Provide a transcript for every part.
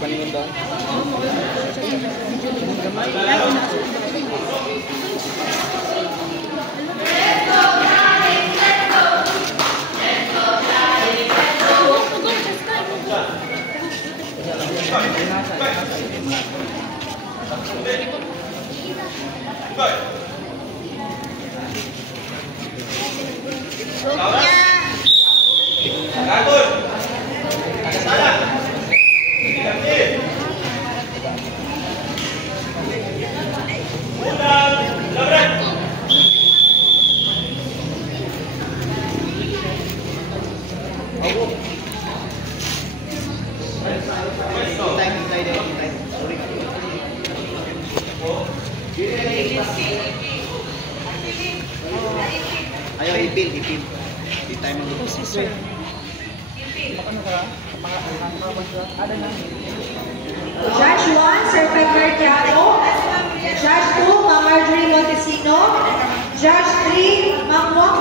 paningon doon. Ayaw, ipil. Di tayo mag-ipil. Judge 1, Sir Pedro Tiago. Judge 2, Ma'am Marjorie Montesino. Judge 3, Ma'am Wong.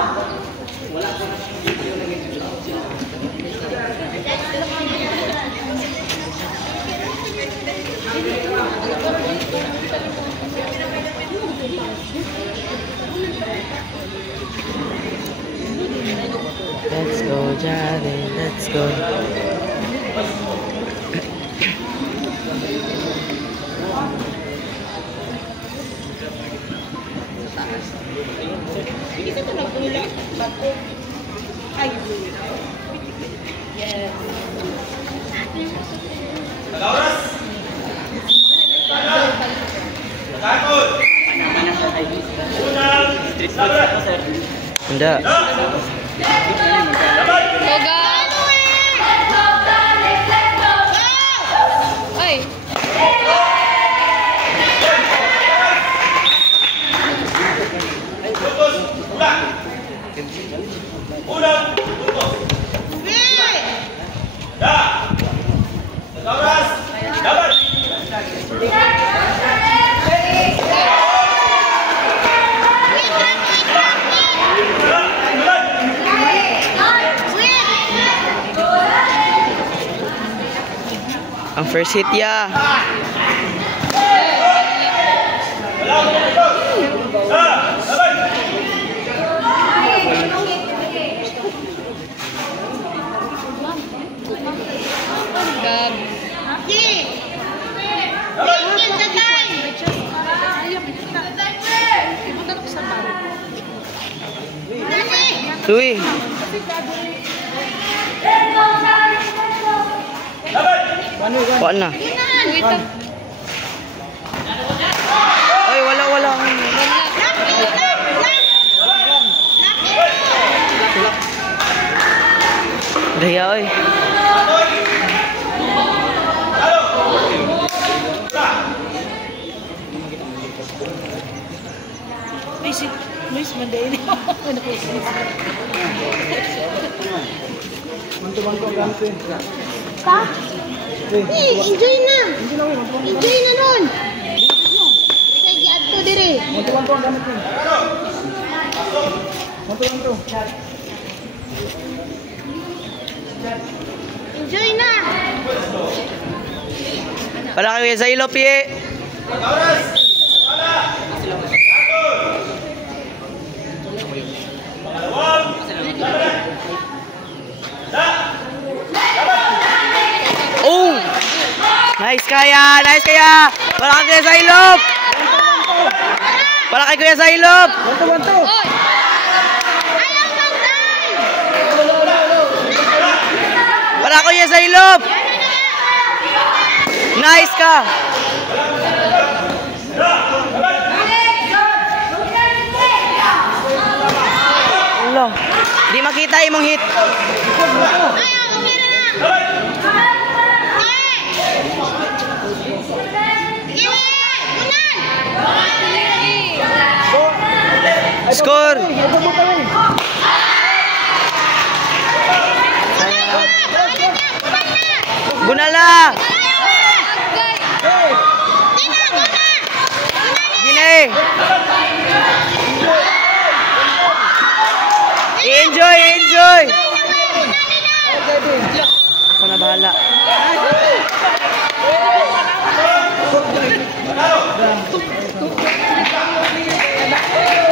Let's go, Jade, let's go. Kita tu nak pulang bako. Ay. Yes. Lauras. Takut. Mana-mana sa ID. Unang. Street food ako, sir. Hindi. Ay. Putus. Ulang. Ulang. Putus. Ya. Lauras. Dapat. Ang first hit ya. Tuwi. Wala na. Ay, wala. Daya, oy. Luis Mandaini. Mantu-mantu ang gamit eh. Pa? Enjoy na! Enjoy na nun! Kaya giat ko dire. Mantu-mantu ang gamit eh. Mantu-mantu. Enjoy na! Wala kayo sa ilo, Pie. Oh! Nice kaya! Wala kayo sa ilop! Mantu-mantu. Wala kayo sa ilop! Nice ka! Allah, di makita imong hit. Score! Gunala! Gine! Enjoy! Ako na bahala. lang.